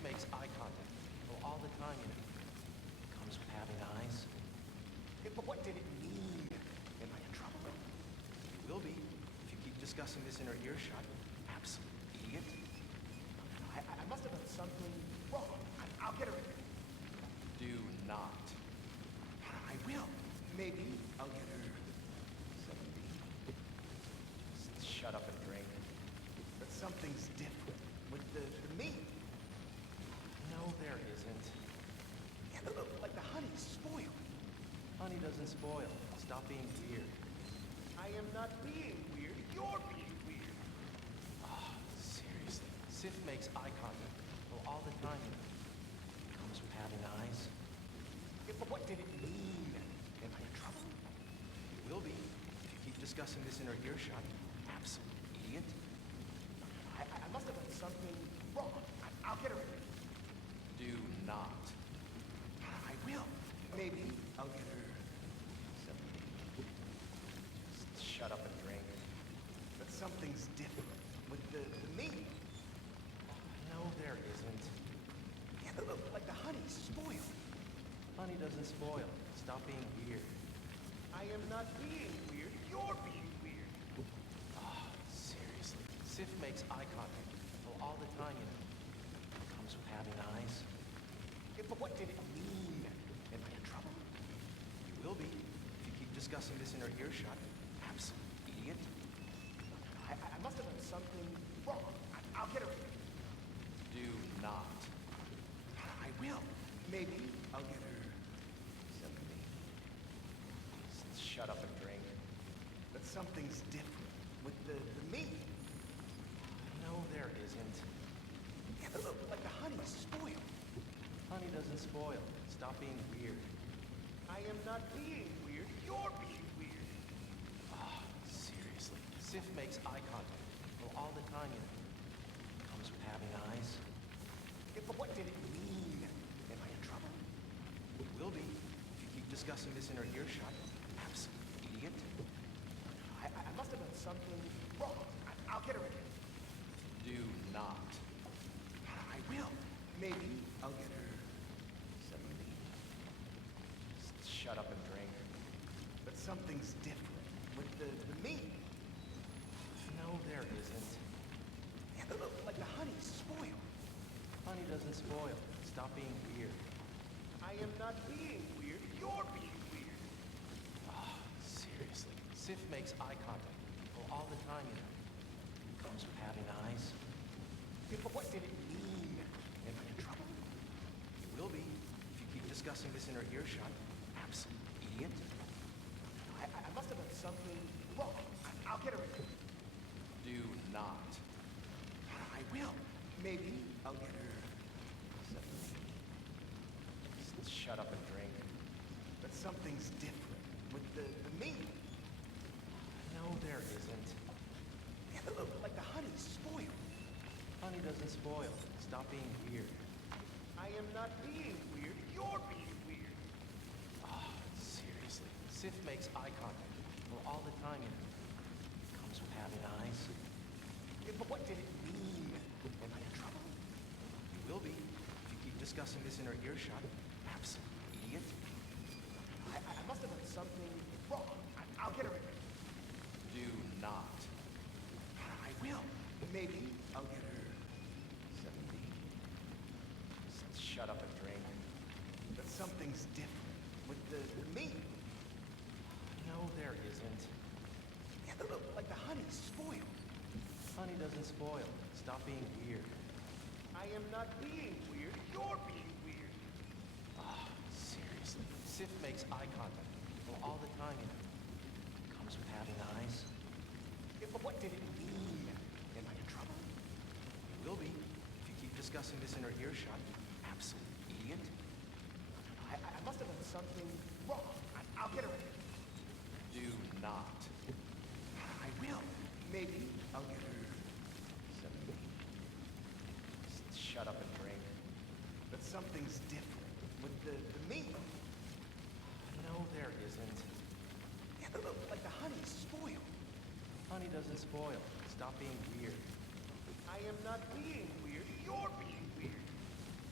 makes eye contact. Well, all the time, you know. Comes with having eyes. Yeah, but what did it mean? Am I in trouble? You will be if you keep discussing this in her earshot. Absolute idiot. I must have done something wrong. I'll get her in. Do not. I will. Maybe I'll get her something. Just shut up and drink. But something's different with the me. No, there isn't. Yeah, look, like the honey's spoiled. Honey doesn't spoil. Stop being weird. I am not being weird. You're being weird. Seriously. Sif makes eye contact. Well, all the time, you know. Comes with having eyes. Yeah, but what did it mean? Am I in trouble? You will be if you keep discussing this in her earshot. Absolute idiot. I must have done something wrong. I'll get her in. Do not. I will. Maybe I'll get her something. Just shut up and drink. But something's different with the me. No, there isn't. Yeah, look, like the honey's spoiled. Honey doesn't spoil. Stop being weird. I am not being weird. You're being weird. Seriously. Sif makes eye contact. Well, all the time, you know. Comes with having eyes. Yeah, but what did it mean? Am I in trouble? You will be if you keep discussing this in her earshot. Absolute idiot. I must have done something wrong. I'll get her in. Do not. I will. Maybe I'll get her something. Just shut up and drink. But something's different with the me. No, there isn't. Yeah, look, like the honey's spoiled. Honey doesn't spoil. Stop being weird. I am not being weird. You're being weird. Seriously. Sif makes eye contact. Well, all the time, you know. Comes with having eyes. Yeah, but what did it mean? Am I in trouble? You will be if you keep discussing this in her earshot. Absolute idiot. I must have done something wrong. I'll get her in. Do not. I will. Maybe I'll get her something. Just shut up and drink. But something's different with the me. No, there isn't. Yeah, look, like the honey's spoiled. Honey doesn't spoil. Stop being weird. I am not being weird. You're being weird. Seriously. Sif makes eye contact. Well, all the time, you know. Comes with having eyes. Yeah, but what did it mean? Am I in trouble? You will be if you keep discussing this in her earshot. Absolute idiot. I must have done something wrong. I'll get her in. Do not. I will. Maybe I'll get her something. Just shut up and drink. But something's different with the me. No, there isn't. Yeah, look, like the honey's spoiled. Honey doesn't spoil. Stop being weird. I am not being weird. You're being weird. Seriously. Sif makes eye contact. Well, all the time, you know. Comes with having eyes. Yeah, but what did it mean? Am I in trouble? You will be if you keep discussing this in her earshot. Absolute idiot. I must have done something wrong. I'll get her in. Do not. I will. Maybe I'll get her something. Just shut up and drink. But something's different with the me. No, there isn't. Yeah, look, like the honey's spoiled. Honey doesn't spoil. Stop being weird. I am not being weird. You're being weird. Seriously. Sif makes eye contact. Well, all the time, you know. Comes with having eyes. Yeah, but what did it mean? Am I in trouble? You will be if you keep discussing this in her earshot. Absolute idiot. I must have done something wrong. I'll get her in. Do not. I will. Maybe I'll get her something. Just shut up and drink. But something's different with the me. No, there isn't. Yeah, look, like the honey's spoiled. Honey doesn't spoil. Stop being weird. I am not being weird. You're being weird.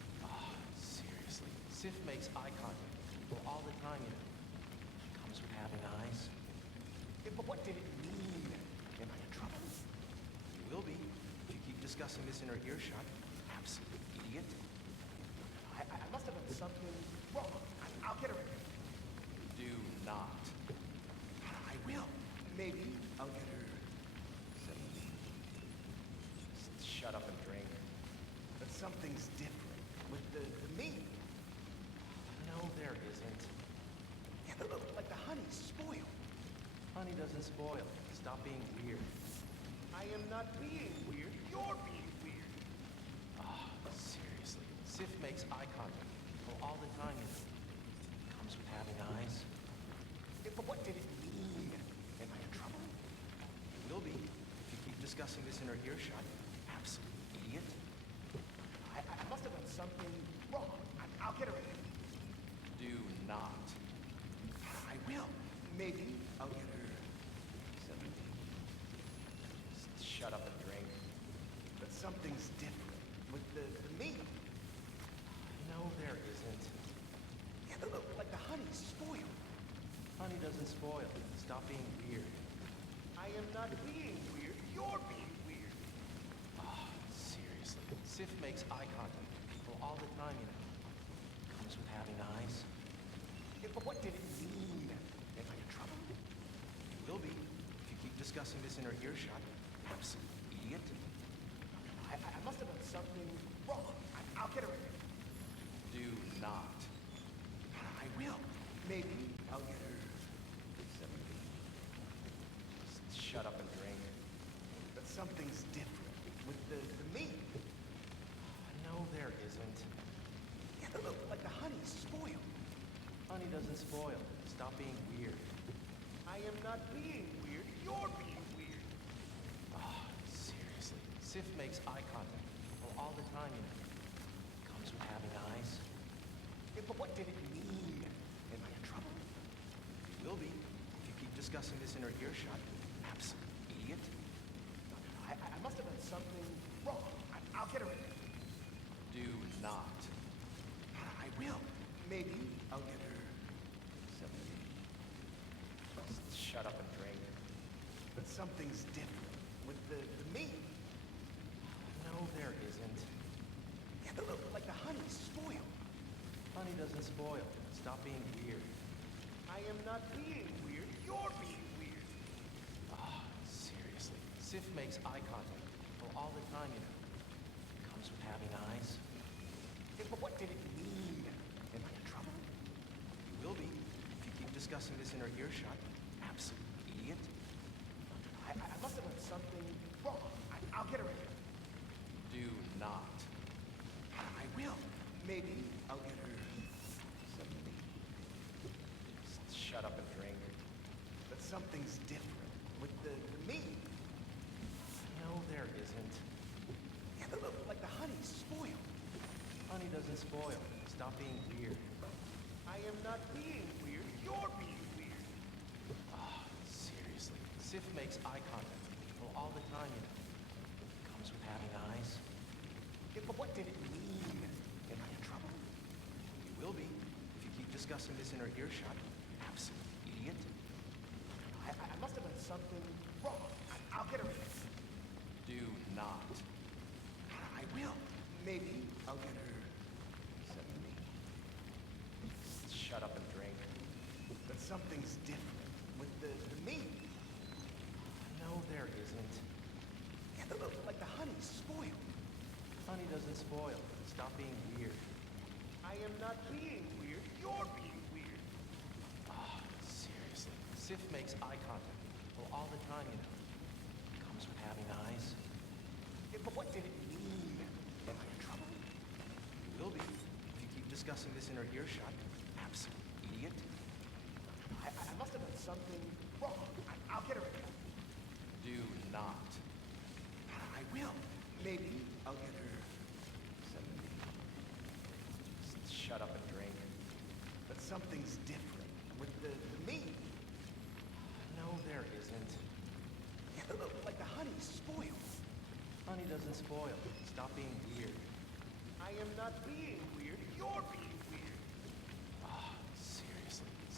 Sif makes eye contact. Well, all the time, you know. Comes with having eyes. Yeah, but what did it mean? Am I in trouble? You will be if you keep discussing this in her earshot. Absolute idiot. I must have done something wrong. I'll get her. Do not. I will. Maybe I'll get her. Shut up and drink. But something's different with the me. No, there isn't. Yeah, look, like the honey's spoiled. Honey doesn't spoil. Stop being weird. I am not being weird. You're being weird. Ah, seriously. Sif makes eye contact. Well, all the time, you know. Comes with having eyes. Yeah, but what did it mean? Am I in trouble? You will be if you keep discussing this in her earshot. Absolute idiot. I must have done something wrong. I'll get her. Do not. I will. Maybe I'll get her. Shut up and drink. But something's different with the me. No, there isn't. Yeah, look, like the honey's spoiled. Honey doesn't spoil. Stop being weird. I am not being weird. You're being weird. Ah, seriously. Sif makes eye contact. Well, all the time, you know. Comes with having eyes. Yeah, but what did it mean? Am I in trouble? You will be if you keep discussing this in her earshot. Absolute idiot. I must have done something wrong. I'll get her. Do not. I will. Maybe I'll get her. Shut up and drink. But something's different with the me. No, there isn't. Yeah, look, like the honey's spoiled. Honey doesn't spoil. Stop being weird. I am not being weird. You're being weird. Ah, seriously. Sif makes eye contact. Well, all the time, you know. Comes with having eyes. Yeah, but what did it mean? Am I in trouble? You will be if you keep discussing this in her earshot. Absolute idiot. I must have done something wrong. I'll get her. Do not. I will. Maybe I'll get her. Shut up and drink. But something's different with the me. No, there isn't. Yeah, look, like the honey's spoiled. Honey doesn't spoil. Stop being weird. I am not being weird. You're being weird. Ah, seriously. Sif makes eye contact. Well, all the time, you know. Comes with having eyes. Yeah, but what did it mean? Am I in trouble? You will be if you keep discussing this in her earshot. Absolute idiot. I must have done something wrong. I'll get her. Do not. I will. Maybe I'll get her. Shut up and drink. But something's different with the me. No, there isn't. Yeah, look, like the honey's spoiled. Honey doesn't spoil. Stop being weird. I am not being weird. You're being weird. Ah, seriously. Sif makes eye contact. Well, all the time, you know. Comes with having eyes. Yeah, but what did it mean? Am I in trouble? You will be if you keep discussing this in her earshot. Absolute idiot. I must have done something wrong. I'll get her. Do not. I will. Maybe I'll get her. Shut up and drink. But something's different with the me. No, there isn't. Yeah, look, like the honey's spoiled. Honey doesn't spoil. Stop being weird. I am not being weird. You're being weird. Ah, seriously. Sif makes eye contact. Well, all the time, you know. Comes with having eyes. Yeah, but what did it mean? Am I in trouble? You will be if you keep discussing this in her earshot. Absolute idiot. I must have done something wrong. I'll get her. Do not. I will. Maybe I'll get her. Shut up and drink. But something's different with the me. No, there isn't. Yeah, look, like the honey's spoiled. Honey doesn't spoil. Stop being weird. I am not being weird. You're being weird.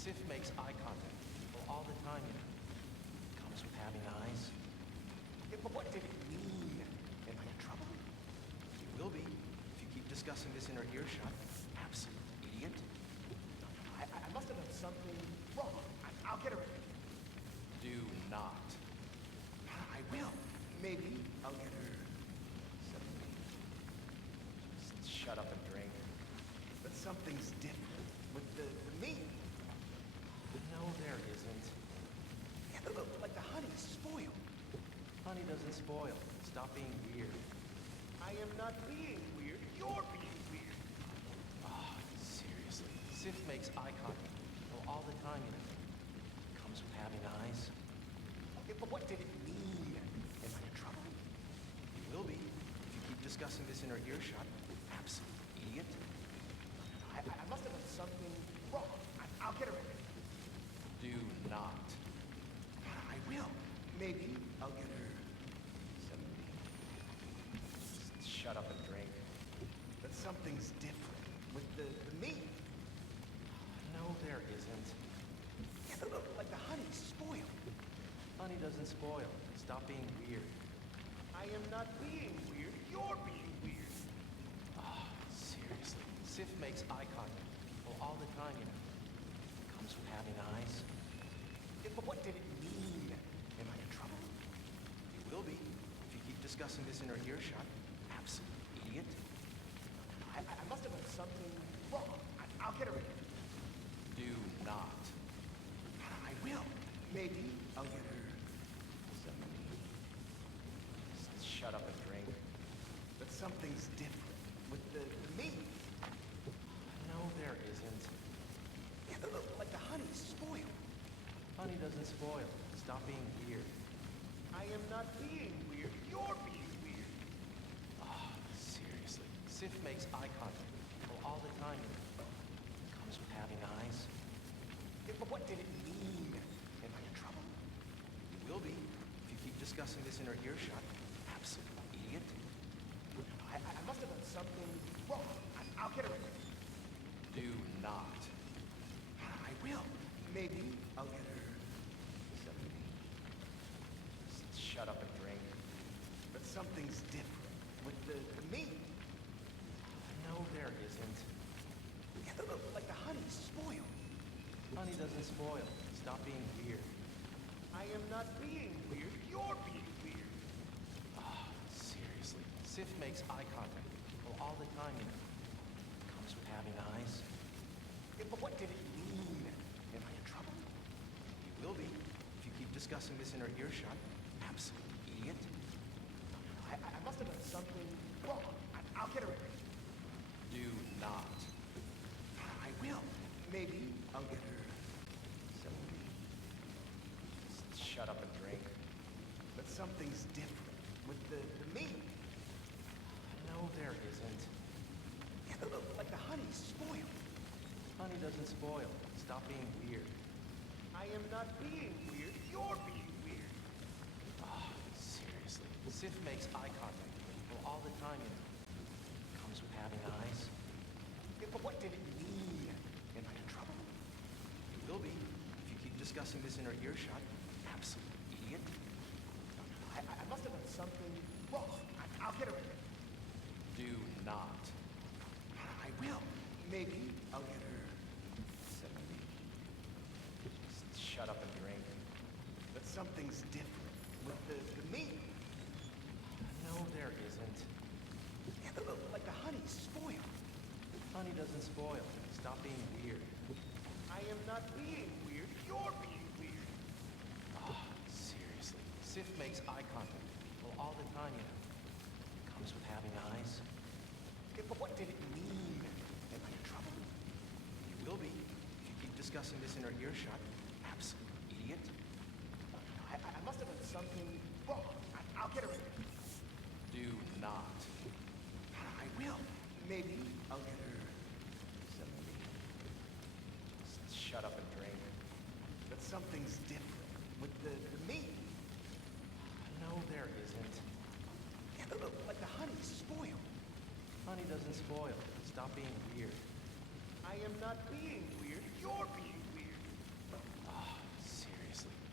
Sif makes eye contact. Well, all the time, you know. Comes with having eyes. Yeah, but what did it mean? Am I in trouble? You will be if you keep discussing this in her earshot. Absolute idiot. I must have done something wrong. I'll get her. Do not. I will. Maybe I'll get her. Just shut up and drink. But something's different with the me. No, there isn't. Yeah, look, like the honey's spoiled. Honey doesn't spoil. Stop being weird. I am not being weird. You're being weird. Ah, seriously. Sif makes eye contact. Well, all the time, you know. Comes with having eyes. Yeah, but what did it mean? Am I in trouble? You will be if you keep discussing this in her earshot. Absolute idiot. I must have done something wrong. I'll get her. Do not. I will. Maybe I'll get her. Just shut up and drink. But something's different with the me. No, there isn't. Yeah, look, like the honey's spoiled. Honey doesn't spoil. Stop being weird. I am not being weird. You're being weird. Ah, seriously. Sif makes eye contact. Well, all the time, you know. Comes with having eyes. Yeah, but what did it mean? Am I in trouble? You will be if you keep discussing this in her earshot. Absolute idiot. I must have done something wrong. I'll get her. Do not. I will. Maybe I'll get her. Just shut up and drink. But something's different with the me. No, there isn't. Yeah, look, like the honey's spoiled. Honey doesn't spoil. Stop being weird. I am not being weird. You're being weird. Ah, seriously. Sif makes eye contact. Well, all the time, you know. Comes with having eyes. Yeah, but what did it mean? Am I in trouble? You will be if you keep discussing this in her earshot. Absolute idiot. I must have done something wrong. I'll get her. Do not. I will. Maybe I'll get her. Just shut up and drink. But something's different with the me. No, there isn't. Yeah, look, like the honey's spoiled. Honey doesn't spoil. Stop being weird. I am not being weird. You're being weird. Ah, seriously. Sif makes eye contact. Well, all the time, you know. Comes with having eyes. Yeah, but what did it mean? Am I in trouble? You will be if you keep discussing this in her earshot. Absolute idiot. I must have done something wrong. I'll get her. Do not. I will. Maybe I'll get her. Just shut up and drink. But something's different with the me. No, there isn't. Yeah, look, like the honey's spoiled. Honey doesn't spoil. Stop being weird. I am not being weird. You're being weird. Ah, seriously. Sif makes eye contact. Well, all the time, you know. Comes with having eyes. Yeah, but what did it mean? Am I in trouble? You will be if you keep discussing this in her earshot. Absolute idiot. I must have done something wrong. I'll get her. Do not. I will. Maybe I'll get her. Just shut up and drink. But something's different with the me. No, there isn't. Yeah, look, like the honey's spoiled. Honey doesn't spoil. Stop being weird. I am not being weird. You're being weird. Ah, seriously. Sif makes eye contact. Well, all the time, you know. Comes with having eyes. Yeah, but what did it mean? Am I in trouble? You will be if you keep discussing this in her earshot. Absolute idiot. I must have done something wrong. I'll get her. Do not. I will. Maybe I'll get her. Just shut up and drink. But something's different with the me. No, there isn't. Yeah, look, like the honey's spoiled. Honey doesn't spoil. Stop being weird. I am not being weird. You're being weird.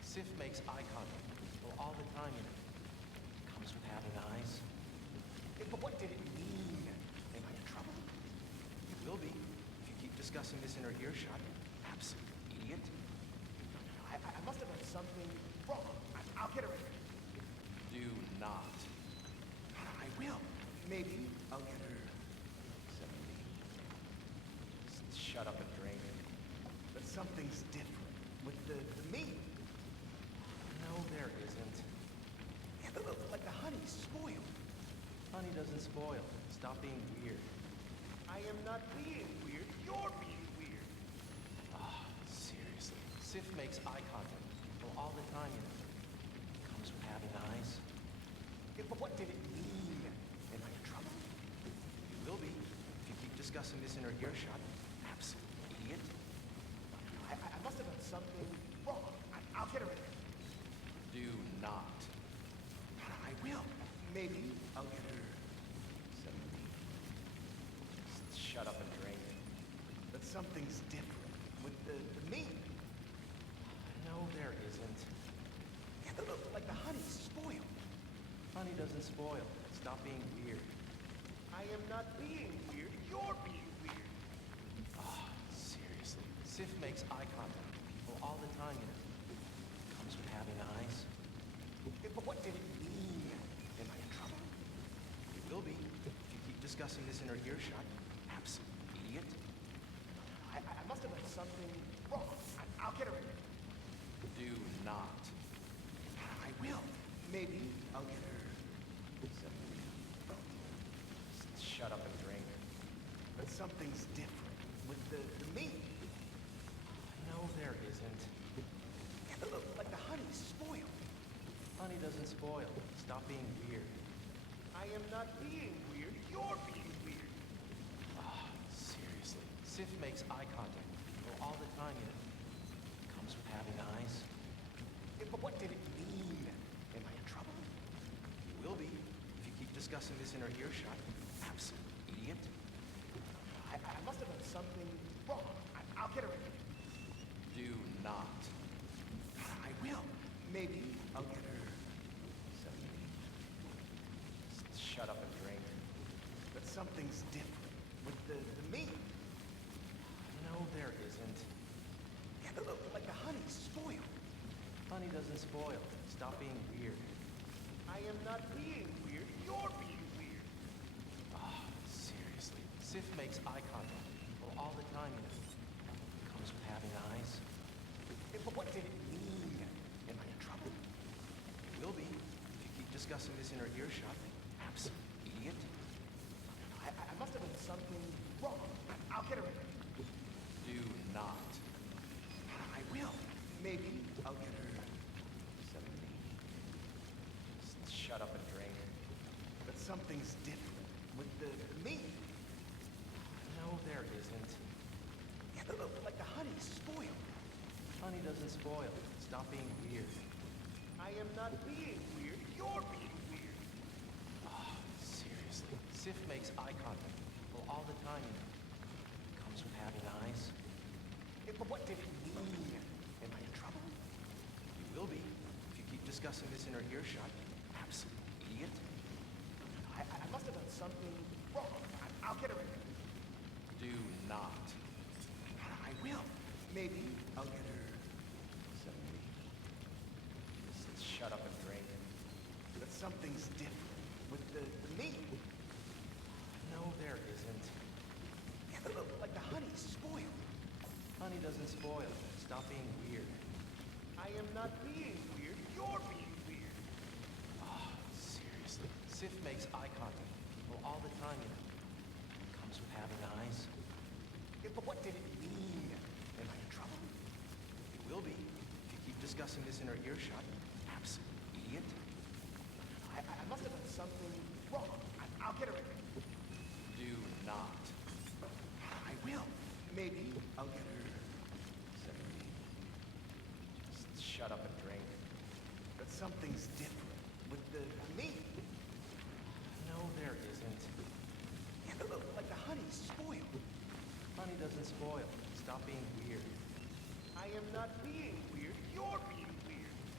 Sif makes eye contact. Well, all the time, you know. Comes with having eyes. But what did it mean? Am I in trouble? You will be if you keep discussing this in her earshot. Absolute idiot. I must have done something wrong. I'll get her in. Do not. I will. Maybe I'll get her. 70. Shut up and drink. But something's different with the meat. No, there isn't. Yeah, like the honey's spoiled. Honey doesn't spoil. Stop being weird. I am not being weird. You're being weird. Ah, seriously. Sif makes eye contact. Well, all the time, you know. Comes with having eyes. But what did it mean? Am I in trouble? You will be if you keep discussing this in her earshot. Absolute idiot. I must have done something wrong. I'll get her in. Do not. I will. Maybe I'll get her. 70. Shut up and drink. But something's different with the meat. No, there isn't. Yeah, like the honey's spoiled. Honey doesn't spoil. Stop being weird. I am not being weird. You're being weird. Ah, seriously. Sif makes eye contact. Well, all the time, you know. Comes with having eyes. But what did it mean? Am I in trouble? You will be if you keep discussing this in her earshot. Absolute idiot. I must have done something wrong. I'll get her in. Do not. I will. Maybe I'll get her. 70. Shut up and drink. But something's different with the meat. No, there isn't. Yeah, like the honey's spoiled. Honey doesn't spoil. Stop being weird. I am not being weird. You're being weird. Ah, seriously. Sif makes eye contact. Well, all the time, you know. Comes with having eyes. But what did it mean? Am I in trouble? You will be if you keep discussing this in her earshot. Absolute idiot. I must have done something wrong. I'll get her in. Do not. I will. Maybe I'll get her. 70. Shut up and drink. But something's different with the meat. No, there isn't. Yeah, like the honey's spoiled. Honey doesn't spoil. Stop being weird. I am not being weird. You're being weird. Ah, seriously. Sif makes eye contact. Well, all the time, you know. Comes with having eyes. But what did it mean? Am I in trouble? You will be if you keep discussing this in her earshot. Absolute idiot. I must have done something wrong. I'll get her in. Do not. I will. Maybe I'll get her. 70. Shut up and drink. But something's different with the meat. No, there isn't. Yeah, like the honey's spoiled. Honey doesn't spoil. Stop being weird. I am not being weird. You're being weird. Ah, seriously. Sif makes eye contact. Well, all the time, you know. Comes with having eyes. But what did it mean? Am I in trouble? You will be if you keep discussing this in her earshot. Absolute idiot. I must have done something wrong. I'll get her in. Do not. I will. Maybe I'll get her. 70. Shut up and drink. But something's different with the meat. No, there isn't. Yeah, like the honey's spoiled. Honey doesn't spoil. Stop being weird. I am not being weird. You're being weird. Ah, seriously. Sif makes eye contact. Well, all the time, you know. Comes with having eyes. But what did it mean? Am I in trouble? You will be if you keep discussing this in her earshot. Absolute idiot. I must have done something wrong. I'll get her in. Do not. I will. Maybe I'll get her. 70. Shut up and drink. But something's different with the meat. No, there isn't. Yeah, like the honey's spoiled. Honey doesn't spoil. Stop being weird. I am not being weird. You're being weird.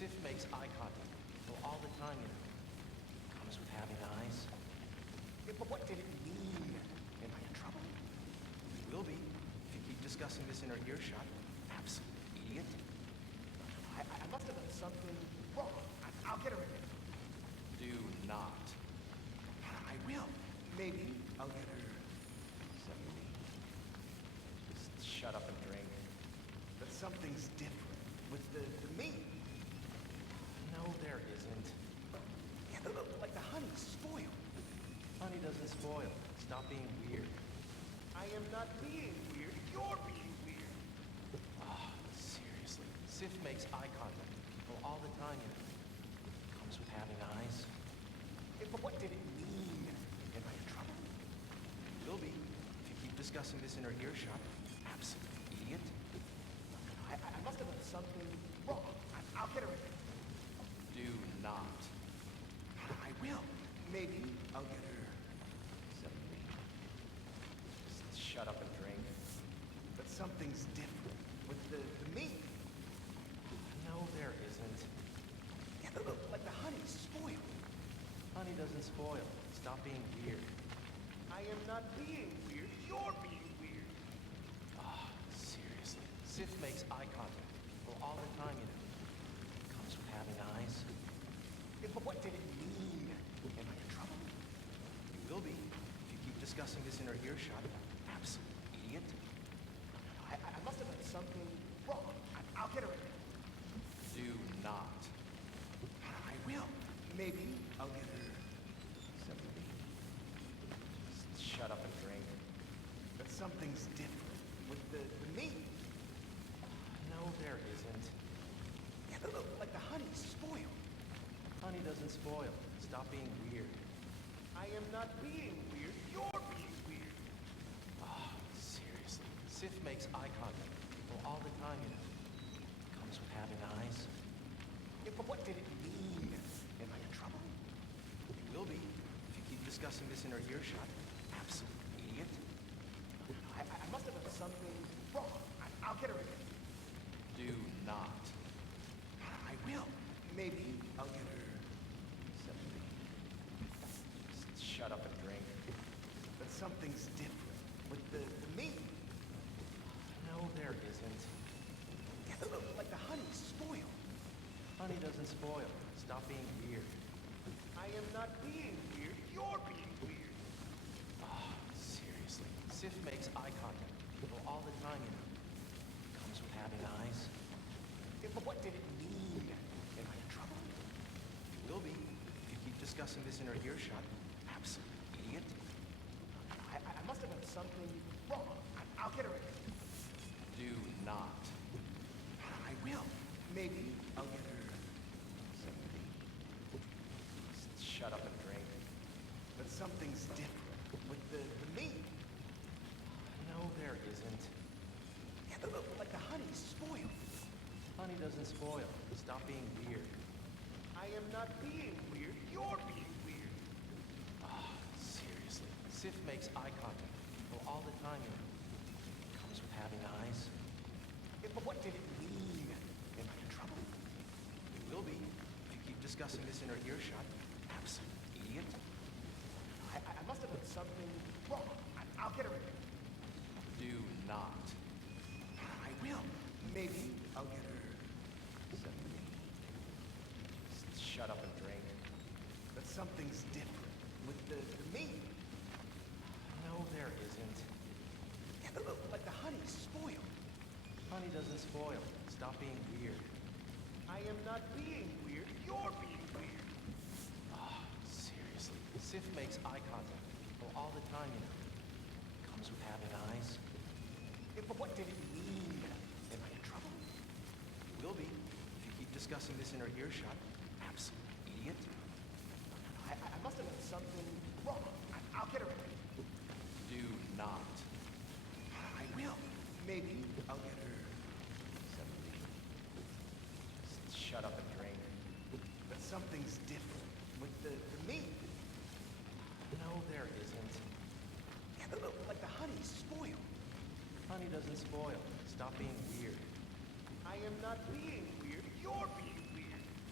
Sif makes eye contact. Well, all the time, you know. Comes with having eyes. Yeah, but what did it mean? Am I in trouble? You will be if you keep discussing this in her earshot. Absolute idiot. I must have done something wrong. I'll get her again. Do not. I will. Maybe I'll get her. Something. Just shut up and drink. But something's different with the me. No, there isn't. Yeah, like the honey's spoiled. Honey doesn't spoil. Stop being weird. I am not being weird. You're being weird. Ah, seriously. Sif makes eye contact. Well, all the time, you know. Comes with having eyes. Yeah, but what did it mean? Am I in trouble? You will be if you keep discussing this in her earshot. Absolute idiot. I must have done something wrong. I'll get her again. Do not. I will. Maybe I'll get her. Something. Just shut up and drink. But something's different with the me. No, there isn't. Yeah, like the honey's spoiled. Honey doesn't spoil. Stop being weird. I am not being weird. You're being weird. Ah, seriously. Sif makes eye contact. Well, all the time, you know. Comes with having eyes. Yeah, but what did it mean? Am I in trouble? You will be if you keep discussing this in her earshot. Absolute idiot. I must have done something wrong. I'll get her again. Do not. I will. Maybe I'll get her. Something. Just shut up and drink. But something's different with the me. No, there isn't. Yeah, like the honey's spoiled. Honey doesn't spoil. Stop being weird. I am not being weird. You're being weird. Ah, seriously. Sif makes eye contact. Well, all the time, you know. Comes with having eyes. Yeah, but what did it mean? Am I in trouble? You will be if you keep discussing this in her earshot. Absolute idiot. I must have done something wrong. I'll get her again. Do not. I will. Maybe I'll get her. Something. Just shut up and drink. But something's different with the me. No, there isn't. Yeah, like the honey's spoiled. Honey doesn't spoil. Stop being weird. I am not being weird. You're being weird. Ah, seriously. Sif makes eye contact. Well, all the time, you know. Comes with having eyes. Yeah, but what did it mean? Am I in trouble? You will be if you keep discussing this in her earshot. Absolute idiot. I must have done something wrong. I'll get her again. Do not. I will. Maybe I'll get her. Something. Just shut up and drink. But something's different with the me. No, there isn't. Yeah, like the honey's spoiled. Honey doesn't spoil. Stop being weird. I am not being weird. You're being weird. Ah, seriously. Sif makes eye contact. Well, all the time, you know. Comes with having eyes. Yeah, but what did it mean? Am I in trouble? You will be if you keep discussing this in her earshot. Absolute idiot. I must have done something wrong. I'll get her again. Do not. I will. Maybe I'll get her. Something. Just shut up and drink. But something's different with the me. No, there isn't. Yeah, like the honey's spoiled. Honey doesn't spoil. Stop being weird. I am not being weird. You're being weird. Ah, seriously. Sif makes eye contact. Well, all the time, you know. Comes with having eyes. Yeah, but what did it mean? Am I in trouble? You will be if you keep discussing this in her earshot. Absolute idiot. I must have done something wrong. I'll get her again. Do not. I will. Maybe I'll get her. Something. Just shut up and drink. But something's different with the me. No, there isn't. Yeah, like the honey's spoiled. Honey doesn't spoil. Stop being weird. I am not being weird. You're being weird.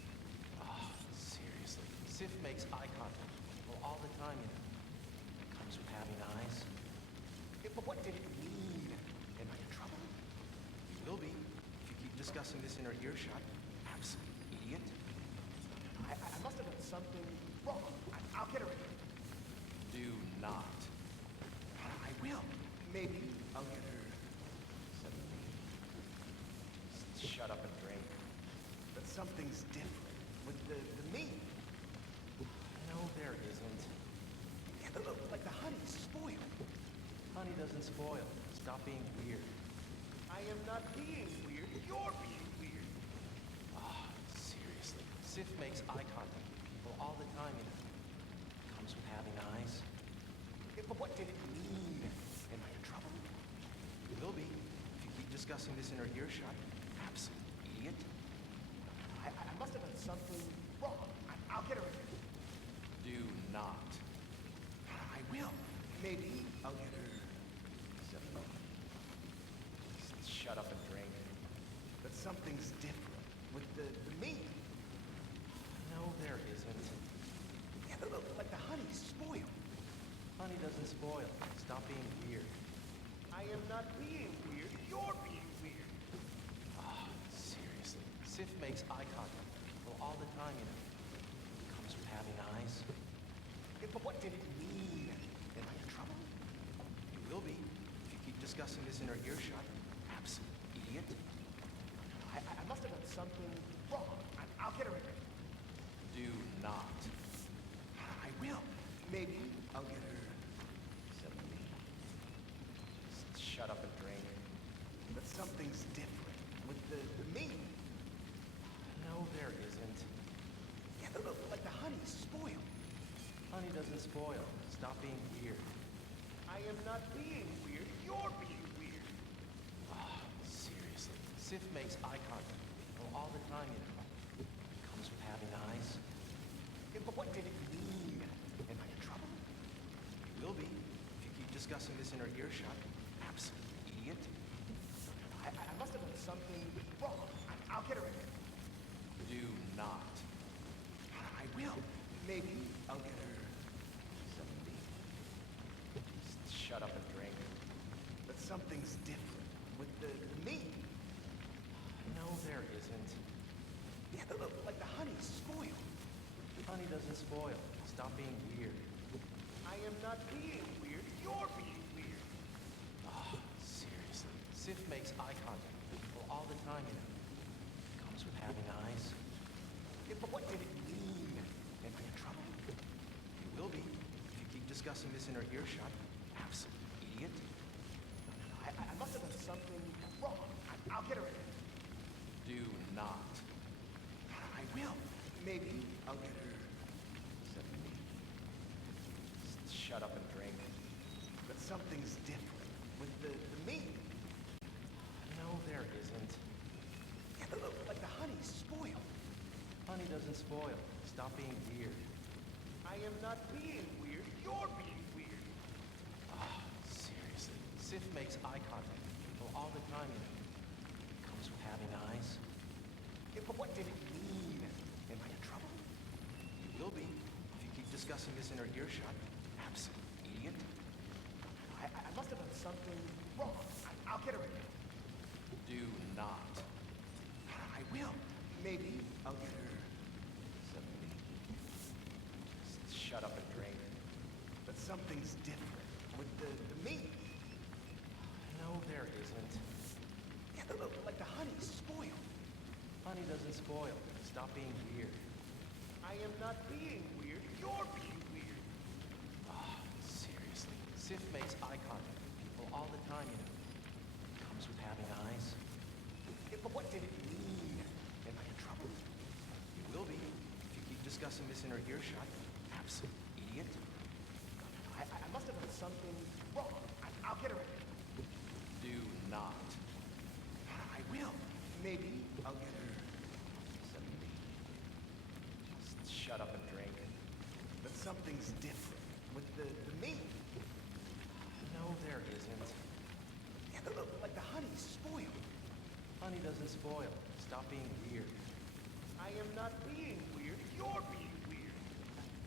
makes eye contact. Well, all the time, you know. It comes with having eyes. Yeah, but what did it mean? Am I in trouble? You will be if you keep discussing this in her earshot. Absolute idiot. I must have done something wrong. I'll get her in. Do not. I will. Maybe I'll get her. Shut up and drink. But something's different with the me. No, there isn't. Yeah, look, like the honey's spoiled. Honey doesn't spoil. Stop being weird. I am not being weird. You're being weird. Seriously. Sif makes eye contact with people all the time, you know. It comes with having eyes. Yeah, but what did it mean? Am I in trouble? You will be if you keep discussing this in her earshot. Absolute idiot. I must have done something wrong. I'll get her in. Do not. I will. Maybe I'll get her. Shut up and drink. But something's different with the me. No, there isn't. Yeah, look, like the honey's spoiled. Honey doesn't spoil. Stop being weird. I am not being weird. You're being weird. Seriously. Sif makes eye contact with people all the time, you know. It comes with having eyes. Yeah, but what did it mean? Am I in trouble? You will be if you keep discussing this in her earshot. Absolute idiot. I must have done something wrong. I'll get her in. Do not. I will. Maybe I'll get her. Shut up and drink. But something's different with the me. No, there isn't. Yeah, look, like the honey's spoiled. Honey doesn't spoil. Stop being weird. I am not being weird. You're being weird. Seriously. Sif makes eye contact with people all the time, you know. It comes with having eyes. Yeah, but what did it mean? Am I in trouble? You will be if you keep discussing this in her earshot. Absolute idiot. I must have done something wrong. I'll get her in. Do not. I will. Maybe I'll get her. Shut up and drink. But something's different with the me. No, there isn't. Yeah, look, like the honey's spoiled. Honey doesn't spoil. Stop being weird. I am not being weird. You're being weird. Seriously. Sif makes eye contact with people all the time, you know. It comes with having eyes. Yeah, but what did it mean? Am I in trouble? You will be if you keep discussing this in her earshot. Absolute idiot. I must have done something wrong. I'll get her in. Do not. I will. Maybe I'll get her. Shut up and drink. But something's different with the me. No, there isn't. Yeah, look, like the honey's spoiled. Honey doesn't spoil. Stop being weird. I am not being weird. You're being weird. Seriously. Sif makes eye contact with people all the time, you know. It comes with having eyes. Yeah, but what did it mean? Am I in trouble? You will be if you keep discussing this in her earshot. Absolute idiot. I must have done something wrong. I'll get her in. Do not. I will. Maybe I'll get her. Shut up and drink. But something's different with the me. No, there isn't. Yeah, look, like the honey's spoiled. Honey doesn't spoil. Stop being weird. I am not being weird. You're being weird. Seriously. Sif makes eye contact with people all the time, you know. It comes with having eyes. Yeah, but what did it mean? Am I in trouble? You will be if you keep discussing this in her earshot. Absolute idiot. I must have done something wrong. I'll get her in. Do not. I will. Maybe I'll get her. Shut up and drink. But something's different with the me. No, there isn't. Yeah, look, like the honey's spoiled. Honey doesn't spoil. Stop being weird. I am not being weird. You're being weird.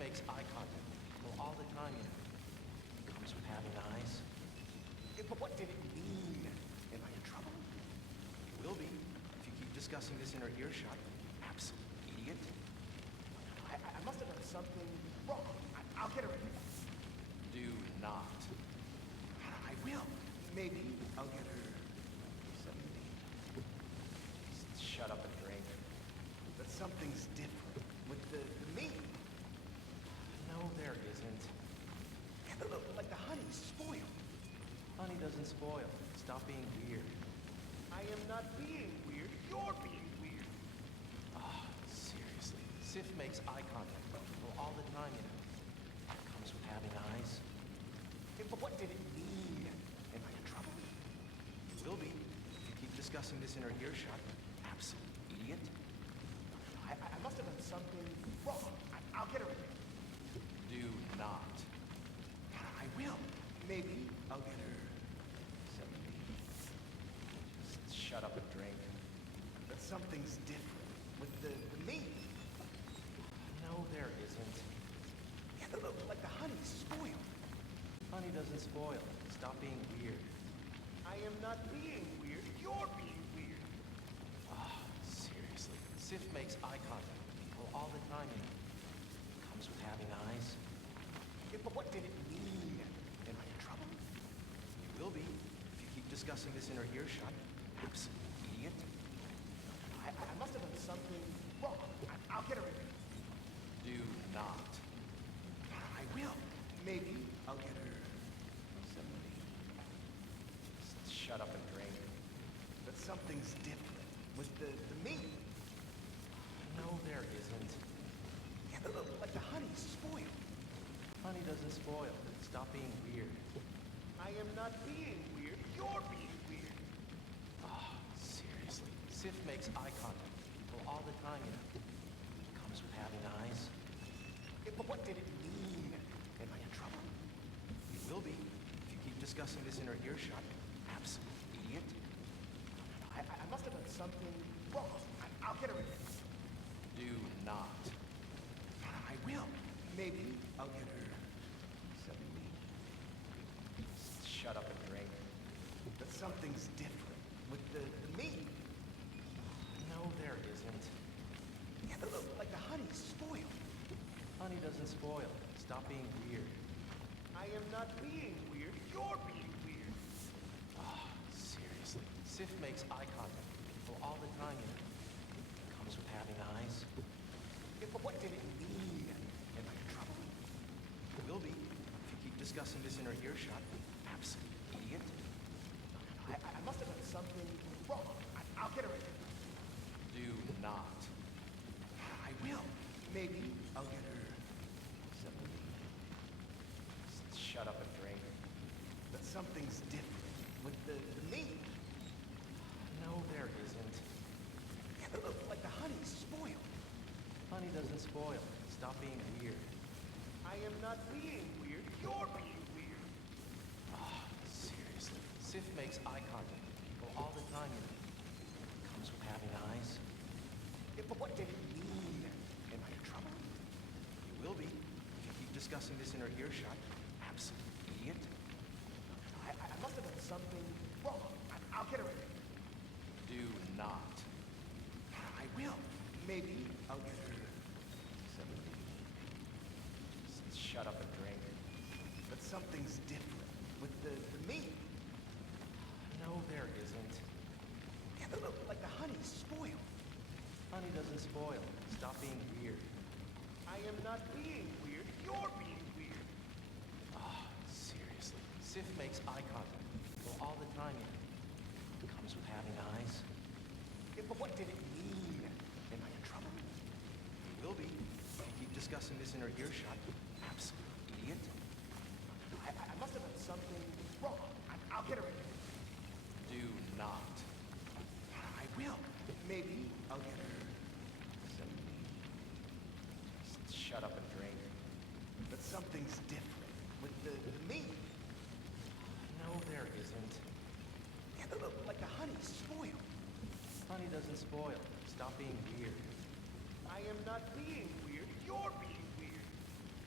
makes eye contact. Well, all the time, you know. Comes with having eyes. Yeah, but what did it mean? Am I in trouble? You will be if you keep discussing this in her earshot. Absolute idiot. I must have done something wrong. I'll get her in. Do not. I will. Maybe I'll get her something. Shut up and drink. But something's different with the meat. No, there isn't. Like the honey's spoiled. Honey doesn't spoil. Stop being weird. I am not being weird. You're being weird. Ah, seriously. Sif makes eye contact. Well, all the time, you know. Comes with having eyes. Yeah, but what did it mean? Am I in trouble? You will be if you keep discussing this in her earshot. Absolute idiot. I must have done something wrong. I'll get her in. Do not. I will. Maybe I'll get her something. Just shut up and drink. But something's different with the meat. No, there isn't. Yeah, like the honey's spoiled. Honey doesn't spoil. Stop being weird. I am not being weird. You're being weird. Ah, seriously. Sif makes eye contact. Well, all the time, you know. Comes with having eyes. Yeah, but what did it mean? Am I in trouble? You will be if you keep discussing this in her earshot. Absolute idiot. I must have done something wrong. I'll get her in. Do not. I will. Maybe I'll get her something. Just shut up and drink. But something's different with the meat. No, there isn't. Yeah, like the honey's spoiled. Honey doesn't spoil. Stop being weird. I am not being weird. You're being weird. Ah, seriously. Sif makes eye contact. Well, all the time, you know. Comes with having eyes. Yeah, but what did it mean? Am I in trouble? You will be if you keep discussing this in her earshot. Absolute idiot. I must have done something wrong. I'll get her in. Do not. I will. Maybe I'll get her something. Just shut up and drink. But something's different with the meat. No, there isn't. Yeah, like the honey's spoiled. Honey doesn't spoil. Stop being weird. I am not being weird. You're being weird. Ah, seriously. Sif makes eye contact. Well, all the time, you know. Comes with having eyes. Yeah, but what did it mean? Am I in trouble? You will be if you keep discussing this in her earshot. Absolute idiot. I must have done something wrong. I'll get her in. Do not. I will. Maybe I'll get her something. Just shut up and drink. But something's different with the meat. No, there isn't. Yeah, like the honey's spoiled. Honey doesn't spoil. Stop being weird. I am not being weird. You're being weird. Ah, seriously. Sif makes eye contact. Well, all the time, you know. Comes with having eyes. Yeah, but what did it mean? Am I in trouble? You will be if you keep discussing this in her earshot. Absolute idiot. I must have done something wrong. I'll get her in. Do not. I will. Maybe I'll get her something. Just shut up and drink. But something's different with the meat. No, there isn't. Yeah, like the honey's spoiled. Honey doesn't spoil. Stop being weird. I am not being weird. You're being weird. Ah, seriously. Sif makes eye contact. Well, all the time, you know. Comes with having eyes. Yeah, but what did it mean? Am I in trouble? You will be if you keep discussing this in her earshot. Absolute idiot. I must have done something wrong. I'll get her in. Do not. I will. Maybe I'll get her something. Just shut up and drink. But something's different with the meat. No, there isn't. Yeah, like the honey's spoiled. Honey doesn't spoil. Stop being weird. I am not being weird. You're being weird.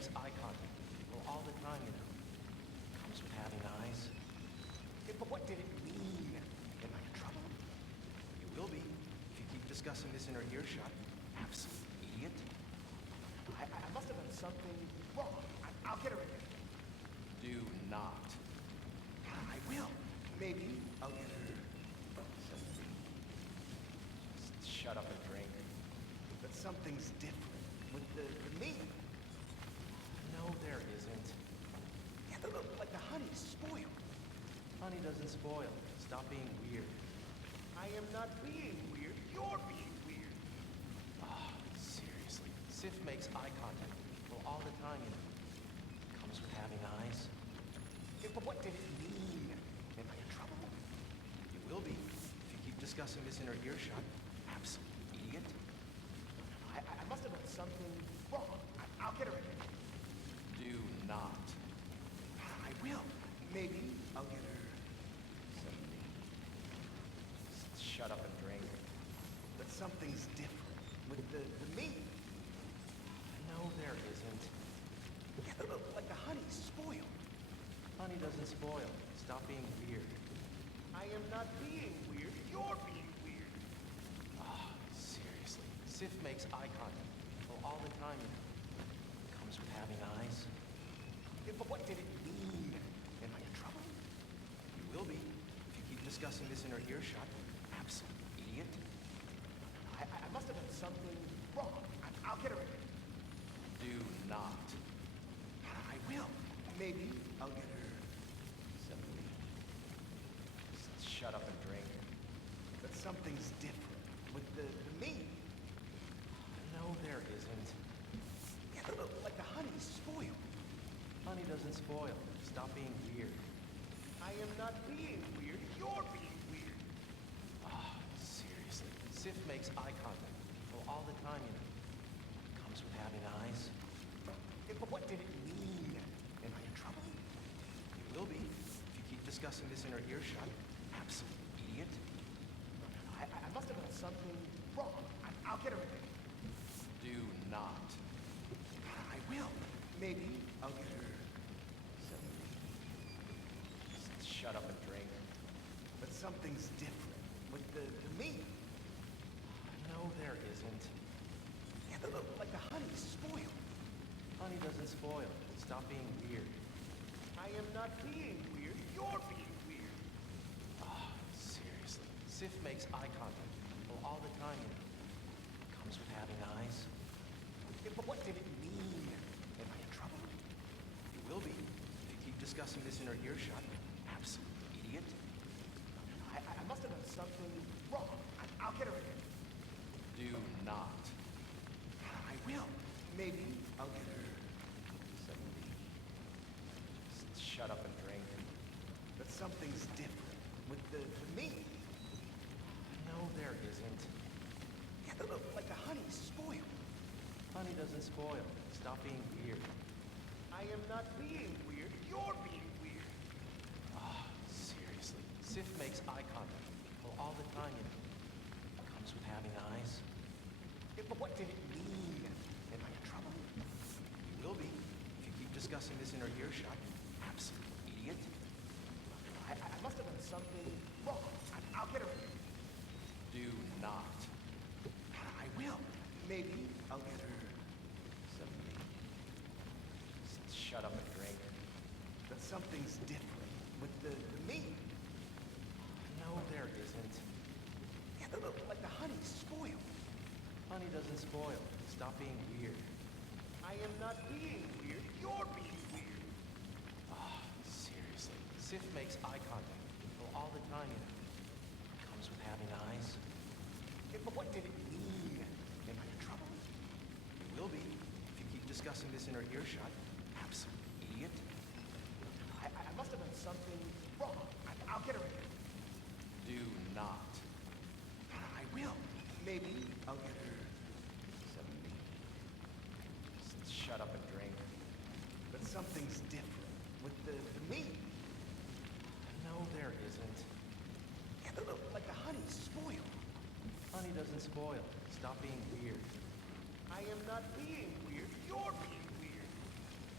makes eye contact. Well, all the time, you know. Comes with having eyes. Yeah, but what did it mean? Am I in trouble? You will be if you keep discussing this in her earshot. Absolute idiot. I must have done something wrong. I'll get her again. Do not. I will. Maybe I'll get her something. Just shut up and drink. But something's different with the meat. No, there isn't. Yeah, like the honey's spoiled. Honey doesn't spoil. Stop being weird. I am not being weird. You're being weird. Ah, seriously. Sif makes eye contact. Well, all the time, you know. Comes with having eyes. Yeah, but what did it mean? Am I in trouble? You will be if you keep discussing this in her earshot. Absolute idiot. I must have done something wrong. I'll get her again. Do not. I will. Maybe I'll get her something. Just shut up and drink. But something's different with the meat. No, there isn't. Yeah, like the honey's spoiled. Honey doesn't spoil. Stop being weird. I am not being weird. You're being weird. Ah, seriously. Sif makes eye contact. Well, all the time, you know. Comes with having eyes. Yeah, but what did it mean? Am I in trouble? You will be if you keep discussing this in her earshot. Absolute idiot. I must have done something wrong. I'll get her again. Do not. I will. Maybe I'll get her something. Just shut up and drink. But something's different with the meat. No, there isn't. Yeah, like the honey's spoiled. Honey doesn't spoil. Stop being weird. I am not being weird. You're being weird. Ah, seriously. Sif makes eye contact. Well, all the time, you know. Comes with having eyes. Yeah, but what did it mean? Am I in trouble? You will be if you keep discussing this in her earshot. Absolute idiot. I must have done something wrong. I'll get her again. Do not. I will. Maybe I'll get her something. Just shut up and drink. But something's different with the meat. No, there isn't. Yeah, like the honey's spoiled. Honey doesn't spoil. Stop being weird. I am not being weird. You're being weird. Ah, seriously. Sif makes eye contact. Well, all the time, you know. Comes with having eyes. Yeah, but what did it mean? Am I in trouble? You will be if you keep discussing this in her earshot. Absolute idiot. I must have done something wrong. I'll get her again. Do not. I will. Maybe I'll get her something. Just shut up and drink. But something's different with the meat. No, there isn't. Yeah, like the honey's spoiled. Honey doesn't spoil. Stop being weird. I am not being weird. You're being weird. Ah, seriously. Sif makes eye contact. Well, all the time, you know. Comes with having eyes. Yeah, but what did it mean? Am I in trouble? You will be if you keep discussing this in her earshot. Absolute idiot. I must have done something wrong. I'll get her again. Do not. I will. Maybe I'll get her something. Just shut up and drink. But something's different with the meat. No, there isn't. Yeah, like the honey's spoiled. Honey doesn't spoil. Stop being weird. I am not being weird. You're being weird. Ah, seriously. Sif makes eye contact. Well, all the time, you know. Comes with having eyes. Yeah, but what did it mean? Am I in trouble? You will be if you keep discussing this in her earshot. Absolute idiot. I must have done something wrong. I'll get her again. Do not. I will. Maybe I'll get her something. Just shut up and drink. But something's different with the meat. No, there isn't. Yeah, like the honey's spoiled. Honey doesn't spoil. Stop being weird. I am not being weird. You're being weird.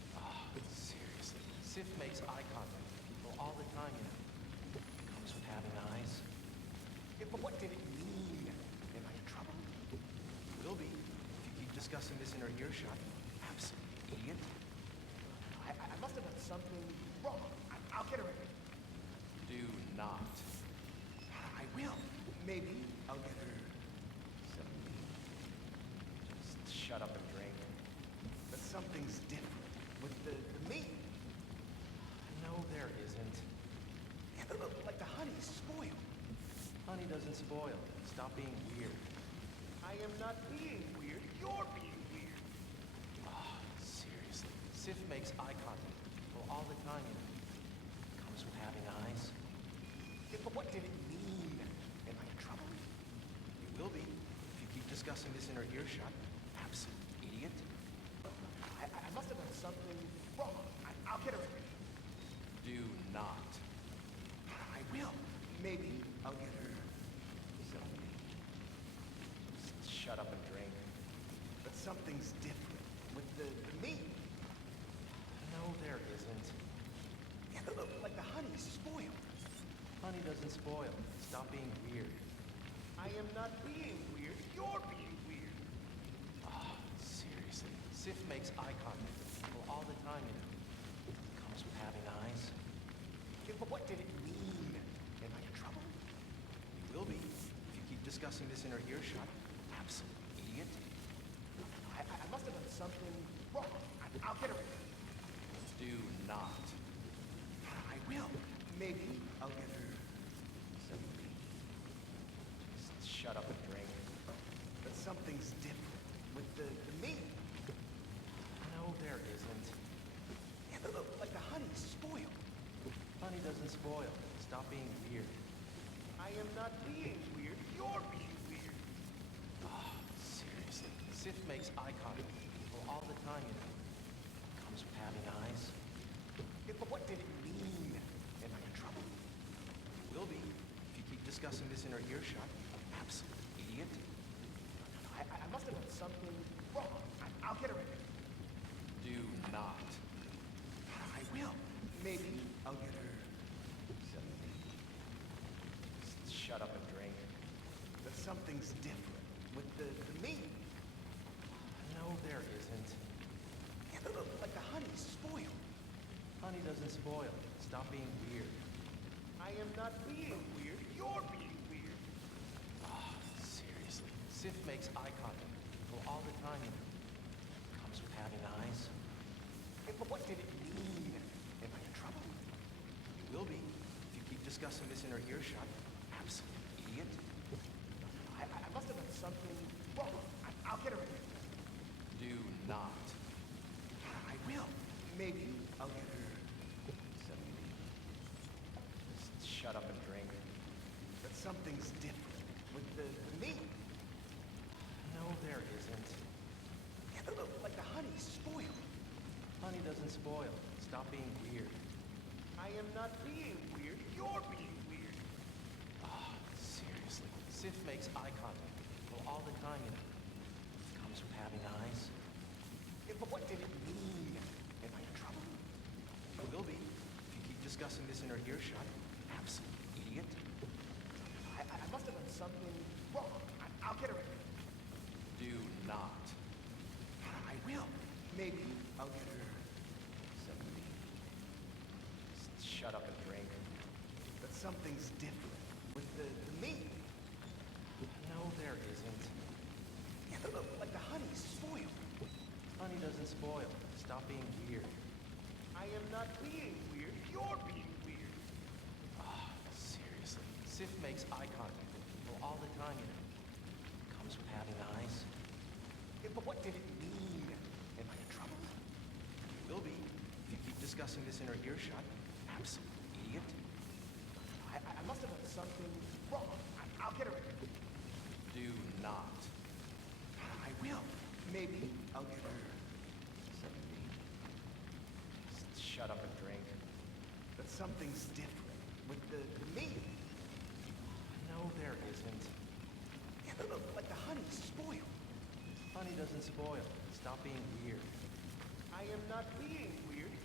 Seriously. Sif makes eye contact with people all the time, you know. Comes with having eyes. Yeah, but what did it mean? Am I in trouble? Will be, if you keep discussing this in her earshot. Absolute idiot. I must have done something wrong. I'll get her in. Do not. I will. Maybe I'll get her something. Just shut up and drink. But something's different with the meat. No, there isn't. Yeah, like the honey's spoiled. Honey doesn't spoil. Stop being weird. I am not being weird. You're being weird. Ah, seriously. Sif makes eye contact with people all the time, you know. Comes with having eyes. Yeah, but what did it mean? Am I in trouble? You will be, if you keep discussing this in her earshot. Absolute idiot. I must have done something wrong. I'll get her in. Do not. I will. Maybe I'll get her something. Just shut up and drink. But something's different with the meat. No, there isn't. Yeah, like the honey's spoiled. Honey doesn't spoil. Stop being weird. I am not being weird. You're being weird. Ah, seriously. Sif makes eye contact with people all the time, you know. Comes with having eyes. Yeah, but what did it mean? Am I in trouble? You will be, if you keep discussing this in her earshot. Absolute idiot. I must have done something wrong. I'll get her in. Do not. I will. Maybe I'll get her something. Just shut up and drink. But something's different with the meat. No, there isn't. Yeah, like the honey's spoiled. Honey doesn't spoil. Stop being weird. I am not being weird. You're being weird. Ah, seriously. Sif makes eye contact with people all the time, you know. Comes with having eyes. Yeah, but what did it mean? Am I in trouble? You will be, if you keep discussing this in her earshot. Absolute idiot. I must have done something wrong. I'll get her in. Do not. I will. Maybe I'll get her something. Just shut up and drink. But something's different with the meat. No, there isn't. Yeah, like the honey's spoiled. Honey doesn't spoil. Stop being weird. I am not being weird. You're being weird. Ah, seriously. Sif makes eye contact with people all the time, you know. Comes with having eyes. Yeah, but what did it mean? Am I in trouble? You will be, if you keep discussing this in her earshot. Absolute idiot. I must have done something wrong. I'll get her in. Do not. I will. Maybe I'll get her something. Just shut up and drink. But something's different with the meat. No, there isn't. Yeah, like the honey's spoiled. Honey doesn't spoil. Stop being weird. I am not being weird. You're being weird. Ah, seriously. Sif makes eye contact with people all the time, you know. Comes with having eyes. Yeah, but what did it mean? Am I in trouble? You will be, if you keep discussing this in her earshot. Absolute idiot. I must have done something wrong. I'll get her in. Do not. I will. Maybe I'll get her something. Just shut up and drink. But something's different with the meat. No, there isn't. Yeah, like the honey's spoiled. Honey doesn't spoil. Stop being weird. I am not being weird. You're being weird. Ah, seriously. Sif makes eye contact with people all the time, you know. Comes with having eyes. Yeah, but what did it mean? Am I in trouble? You will be, if you keep discussing this in her earshot. Absolute idiot. I must have done something wrong. I'll get her in. Do not. I will. Maybe I'll get her something. Just shut up and drink. But something's different with the meat. No, there isn't. Yeah, like the honey's spoiled. Honey doesn't spoil. Stop being weird. I am not being weird.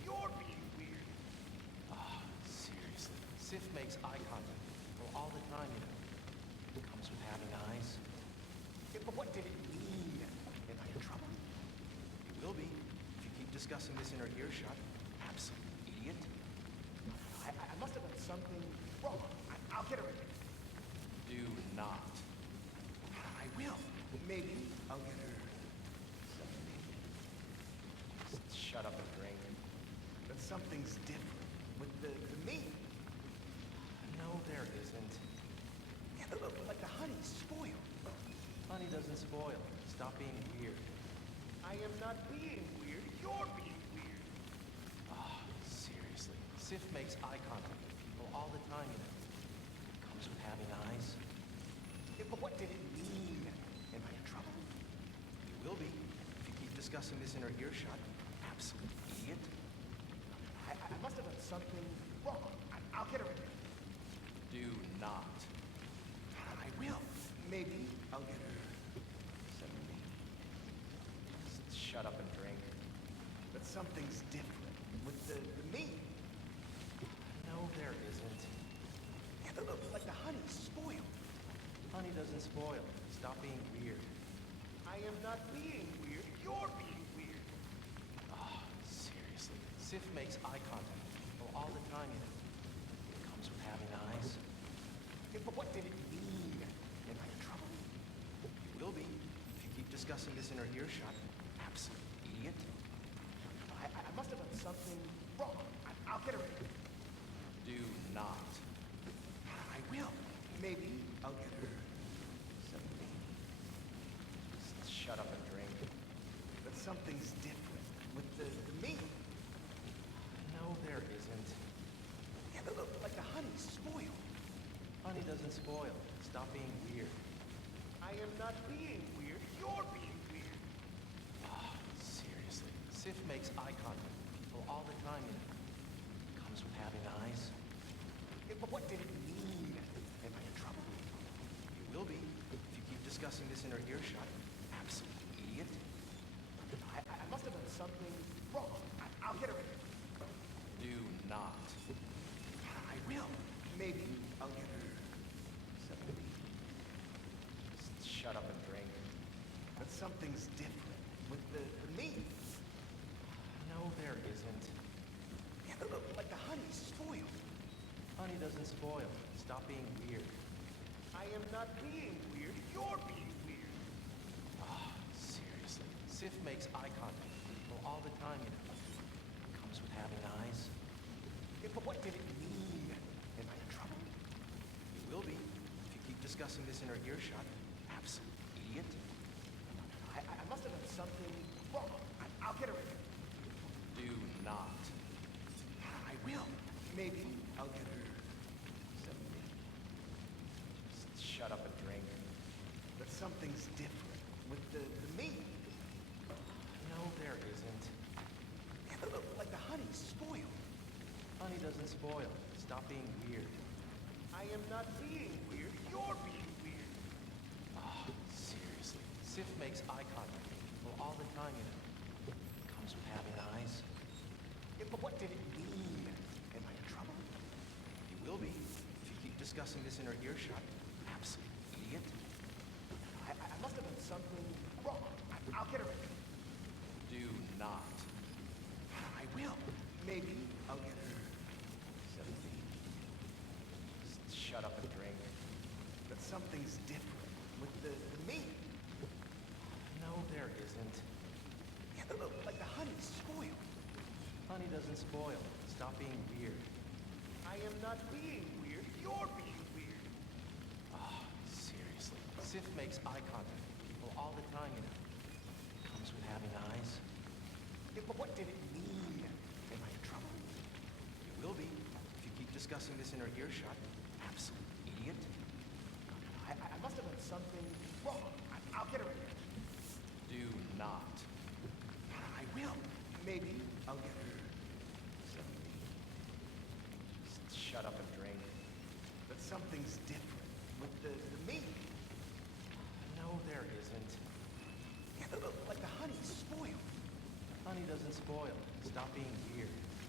You're being weird. Ah, seriously. Sif makes eye contact. Well, all the time, you know. It comes with having eyes. Yeah, but what did it mean? Am I in trouble? You will be if you keep discussing this in her earshot. Absolute idiot. I must have done something wrong. I'll get her in here. Do not. I will. Maybe I'll get her something. Just shut up and drink. But something's different with the me. No, there isn't. Yeah, but like the honey's spoiled. Honey doesn't spoil. Stop being weird. I am not being weird. You're being weird. Ah, seriously. Sif makes eye contact with people all the time, you know. It comes with having eyes. Yeah, but what did it mean? Am I in trouble? You will be if you keep discussing this in her earshot. Absolute idiot. I must have done something wrong. I'll get her in here. Do not. I will. Maybe I'll get her something. Just shut up and drink. But something's different with the me. No, there isn't. Yeah, but like the honey's spoiled. Honey doesn't spoil. Stop being weird. I am not being weird. You're being weird. Ah, seriously. Sif makes eye contact with people all the time, you know. It comes with having eyes. Yeah, but what did it mean? Am I in trouble? You will be if you keep discussing this in her earshot. Absolute idiot. I must have done something wrong. I'll get her in here. Do not. I will. Maybe I'll get her something. Just shut up and drink. But something's different with the me. No, there isn't. Yeah, but like the honey's spoiled. Honey doesn't spoil. Stop being weird. I am not being weird. You're being weird. Ah, seriously. Sif makes eye contact with people all the time, you know. It comes with having eyes. Yeah, but what did it mean? Am I in trouble? You will be if you keep discussing this in her earshot. Absolute idiot. I must have done something wrong. I'll get her in here. Do not. I will. Maybe I'll get her something. Just shut up and drink. But something's different with the me. No, there isn't. Yeah, but like the honey's spoiled. Honey doesn't spoil. Stop being weird. I am not being weird. You're being weird. Ah, seriously. Sif makes eye contact with people all the time, you know. It comes with having eyes. Yeah, but what did it mean? Am I in trouble? You will be if you keep discussing this in her earshot. Absolute idiot. I must have done something wrong. I'll get her in here. Do not. I will. Maybe I'll get her something. Just shut up and drink. But something's different with the me. No, there isn't. Yeah, but like the honey's spoiled. Honey doesn't spoil. Stop being weird. I am not being weird. You're being weird. Ah, seriously. Sif makes eye contact with people all the time, you know. It comes with having eyes. Yeah, but what did it mean? Am I in trouble? You will be if you keep discussing this in her earshot. Absolute idiot. I must have done something wrong. I'll get her in here. Do not. I will. Maybe I'll get her something. Just shut up and drink. But something's different with the me. No, there isn't. Yeah, but like the honey's spoiled. Honey doesn't spoil. Stop being weird. I am not being weird. You're being weird. Ah, seriously. Sif makes eye contact with people all the time, you know. It comes with having eyes. Yeah, but what did it mean? Am I in trouble? You will be if you keep discussing this in her earshot. Absolute idiot. I must have done something wrong. I'll get her in here. Do not. I will. Maybe I'll get her something. Just shut up and drink. But something's different with the me. No, there isn't. Yeah, but like the honey's spoiled. Honey doesn't spoil. Stop being weird.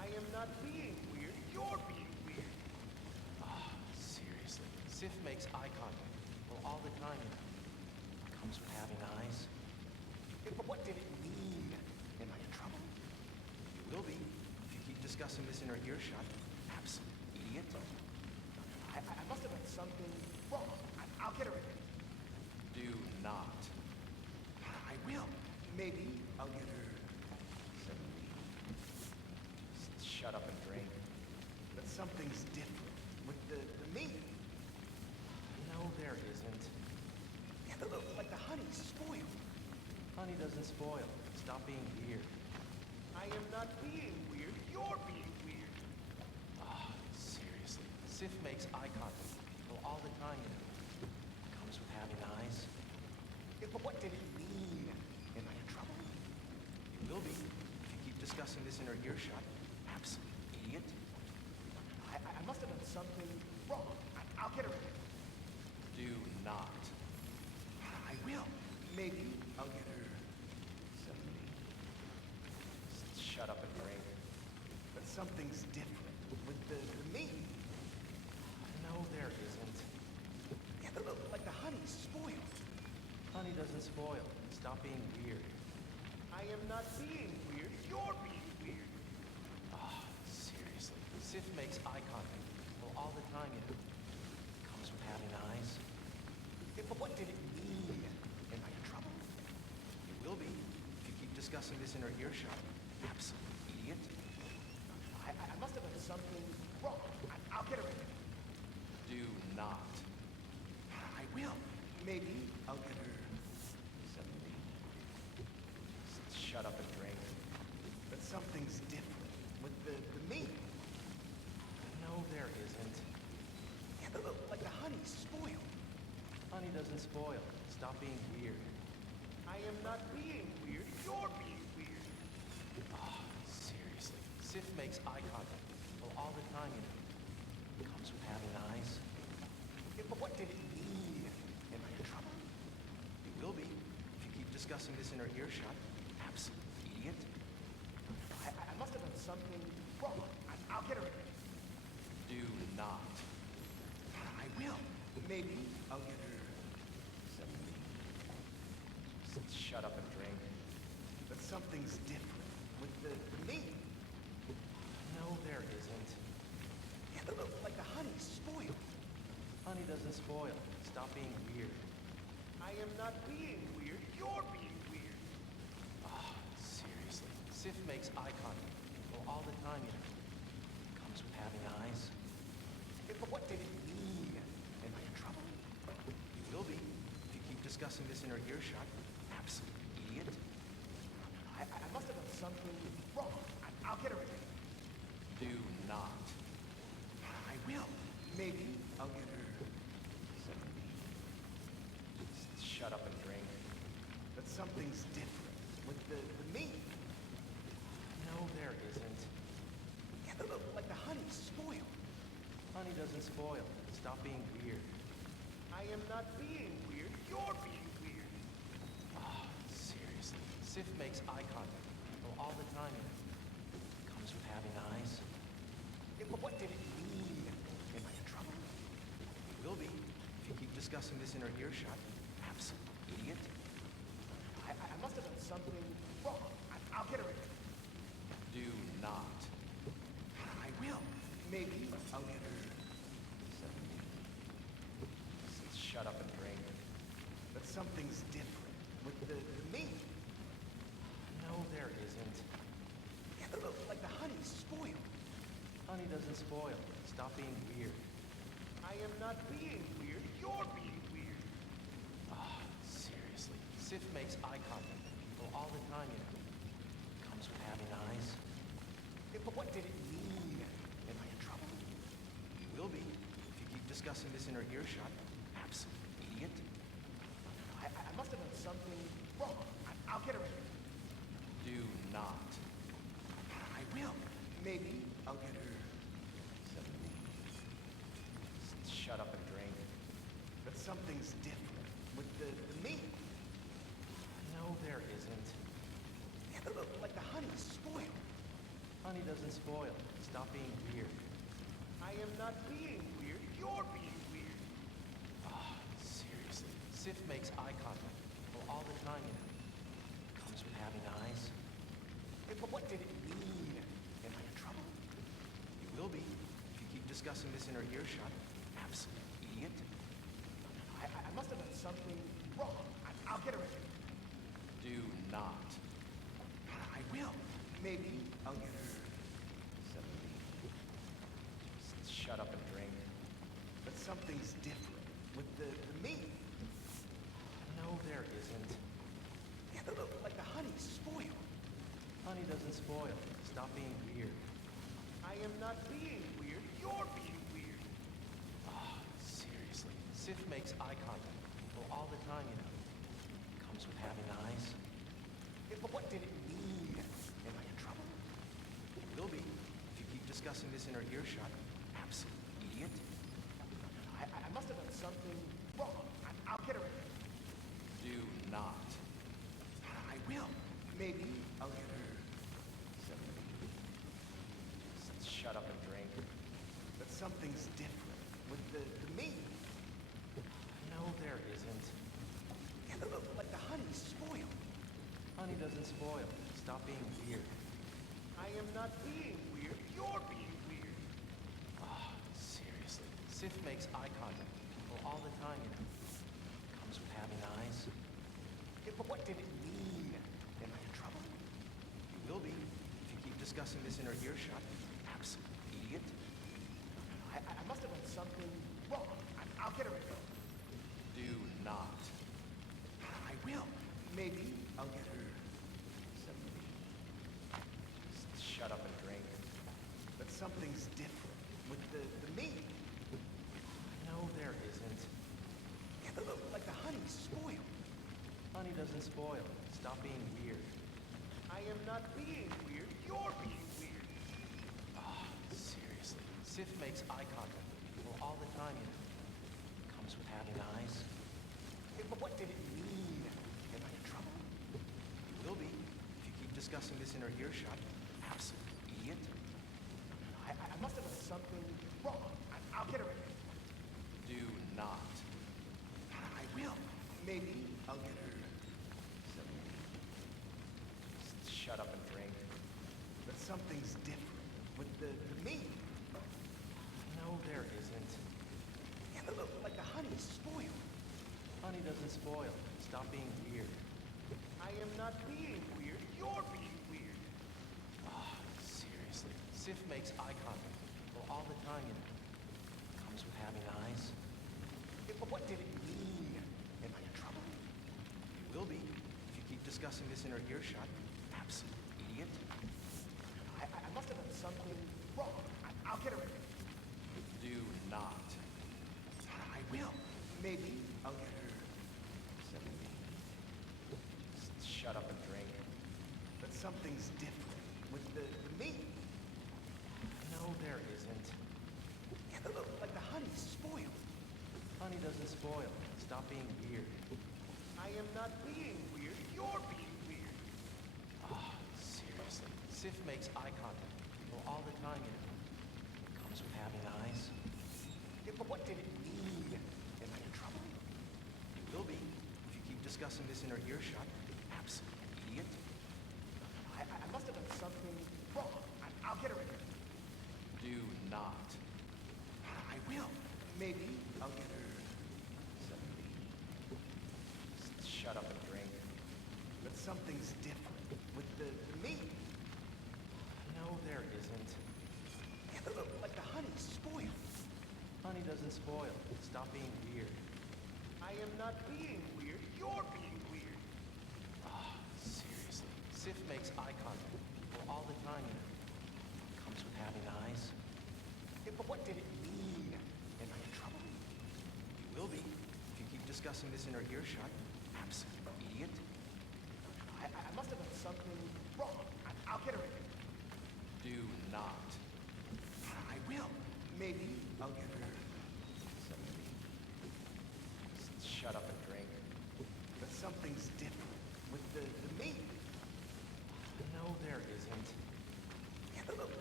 I am not being weird. You're being weird. Seriously. Sif makes eye contact. Well, all the time, you know. Comes with having eyes. But what did it mean? Am I in trouble? You will be if you keep discussing this in her earshot. Absolute idiot. I must have done something wrong. I'll get her in. Do not. I will. Maybe I'll get her. Just shut up and drink. But something's different with the meat. No, there isn't. Yeah, like the honey's spoiled. Honey doesn't spoil. Stop being weird. I am not being weird. You're being weird. Seriously. Sif makes eye contact. Well, all the time, you know. Comes with having eyes. But what did it mean? Am I in trouble? You will be if you keep discussing this in her earshot. Absolute idiot. I must have done something wrong. I'll get her in. Do not. I will. Maybe I'll get her. Just shut up and drink. But something's different with the meat. No, there isn't. Yeah, like the honey's spoiled. Honey doesn't spoil. Stop being weird. I am not being weird. You're being weird. Seriously. Sif makes eye contact. Well, all the time, you know. Comes with having eyes. But what did it mean? Am I in trouble? You will be if you keep discussing this in her earshot. Absolute idiot. I must have done something wrong. I'll get her in. Do not. I will. Maybe I'll get her. Just shut up and drink. But something's different with the meat. No, there isn't. Yeah, like the honey's spoiled. Honey doesn't spoil. Stop being weird. I am not being weird. You're being weird. Seriously. Sif makes eye contact. Well, all the time, you know. Comes with having eyes. But what did it mean? Am I in trouble? You will be if you keep discussing this in her earshot. Absolute idiot. I must have done something wrong. I'll get her in. Do not. I will. Maybe I'll get her. Just shut up and drink. But something's different with the meat. No, there isn't. Yeah, like the honey's spoiled. Honey doesn't spoil. Stop being weird. I am not being weird. You're being weird. Seriously. Sif makes eye contact. Well, all the time, you know. Comes with having eyes. But what did it mean? Am I in trouble? You will be if you keep discussing this in her earshot. Absolute idiot. I must have done something wrong. I'll get her in. Do not. I will. Maybe I'll get her. Just shut up and drink. But something's different with the meat. No, there isn't. Yeah, like the honey's spoiled. Honey doesn't spoil. Stop being weird. I am not being weird. You're being weird. Seriously. Sif makes eye contact. Well, all the time, you know. Comes with having eyes. But what did it mean? Am I in trouble? You will be if you keep discussing this in her earshot. Absolute idiot. I must have done something wrong. I'll get her in. Do not. I will. Maybe I'll get her. Just shut up and drink. But something's different with the meat. No, there isn't. Yeah, like the honey's spoiled. Honey doesn't spoil. Stop being weird. I am not being weird. You're being weird. Seriously. Sif makes eye contact with people all the time, you know. Comes with having eyes. But what did it mean? Am I in trouble? You will be if you keep discussing this in her earshot. Absolute idiot. I must have done something wrong. I'll get her in. Do not. I will. Maybe I'll get her. Just shut up and drink. But something's different with the meat. No, there isn't. Yeah, like the honey's spoiled. Honey doesn't spoil. Stop being weird. I am not being weird. You're being weird. Ah, seriously. Sif makes eye contact. Well, all the time, you know. Comes with having eyes. Yeah, but what did it mean? Am I in trouble? You will be if you keep discussing this in her earshot. Absolute idiot. I must have done something wrong. I'll get her in. Do not. I will. Maybe I'll get her. Just shut up and drink. But something's different with the me. No, there isn't. Yeah, like the honey spoiled. Honey doesn't spoil. Stop being weird. I am not being weird. You're being weird. Ah, seriously. Sif makes eye contact. Well, all the time, you know. Comes with having eyes. Yeah, but what did it mean? Am I in trouble? You will be if you keep discussing this in her earshot. Absolute idiot. I must have done something wrong. I'll get her in. Do not. I will. Maybe I'll get her. Just shut up and drink. But something's different with the me. No, there isn't. Yeah, like the honey spoiled. Honey doesn't spoil. Stop being weird. I am not being weird. You're being weird. Ah, seriously. Sif makes eye contact. Well, all the time, you know. Comes with having eyes. Yeah, but what did it mean? Am I in trouble? You will be if you keep discussing this in her earshot. Absolute idiot. I must have done something wrong. I'll get her in. Do not. I will. Maybe I'll get her. Just shut up and drink. But something's different with the me. No, there isn't. Yeah, like the honey spoiled. Honey doesn't spoil. Stop being weird. I am not being weird. You're being weird. Ah, seriously. Sif makes eye contact. Well, all the time, you know. Comes with having eyes. Yeah, but what did it mean? Am I in trouble? You will be if you keep discussing this in her earshot. Absolute idiot. I must have done something wrong. I'll get her in. Do not. I will. Maybe I'll get her. Just shut up and drink. But something's different with the me. No, there isn't. Yeah, like the honey spoiled. Honey doesn't spoil. Stop being weird. I am not being weird. You're being weird. Ah, seriously. Sif makes eye contact. Well, all the time, you know. Comes with having eyes. Yeah, but what did it mean? Am I in trouble? You will be if you keep discussing this in her earshot. Absolute idiot. I must have done something wrong. I'll get her in. Do not. I will. Maybe I'll get her. Just shut up and drink. But something's different with the me. No, there isn't. Yeah, like the honey spoiled. Honey doesn't spoil. Stop being weird. I am not being weird. You're being weird. Ah, seriously. Sif makes eye contact. Well, all the time, you know. Comes with having eyes. Yeah, but what did it mean? Am I in trouble? You will be if you keep discussing this in her earshot. Absolute idiot. I must have done something wrong. I'll get her in. Do not. I will. Maybe I'll get her. Just shut up and drink. But something's different with the me. No, there isn't. Yeah, like the honey spoiled. Honey doesn't spoil. Stop being weird. I am not being weird. You're being weird. Ah, seriously. Sif makes eye contact. Well, all the time, you know. Comes with having eyes. Yeah, but what did it mean? Am I in trouble? You will be if you keep discussing this in her earshot. Absolute idiot. I must have done something wrong. I'll get her in. Do not. I will. Maybe I'll get her. Just shut up and drink. But something's different with the me. No, there isn't. Yeah,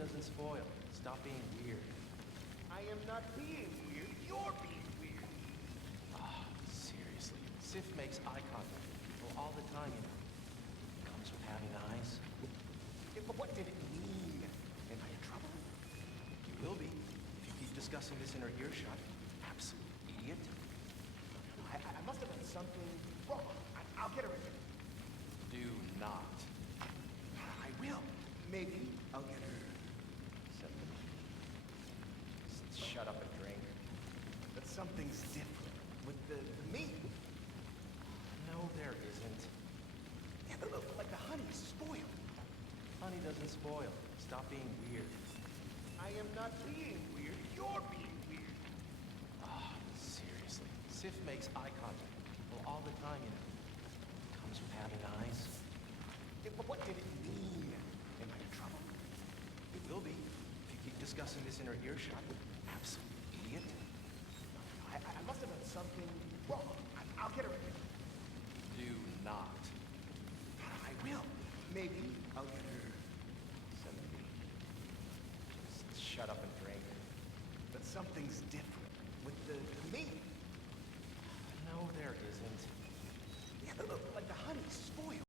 doesn't spoil. Stop being weird. I am not being weird. You're being weird. Ah, seriously. Sif makes eye contact. Well, all the time, you know. Comes with having eyes. Yeah, but what did it mean? Am I in trouble? You will be if you keep discussing this in her earshot. Absolute idiot. I must have done something wrong. I'll get her in. Do not. I will. Maybe I'll get her. Just shut up and drink. But something's different with the meat. No, there isn't. Yeah, like the honey's spoiled. Honey doesn't spoil. Stop being weird. I am not being weird. You're being weird. Ah, seriously. Sif makes eye contact. Well, all the time, you know. Comes with having eyes. Yeah, but what did it mean? Am I in trouble? You will be if you keep discussing this in her earshot. Absolute idiot. I must have done something wrong. I'll get her in. Do not. I will. Maybe I'll get her. Just shut up and drink. But something's different with the meat. No, there isn't. Yeah, like the honey's spoiled.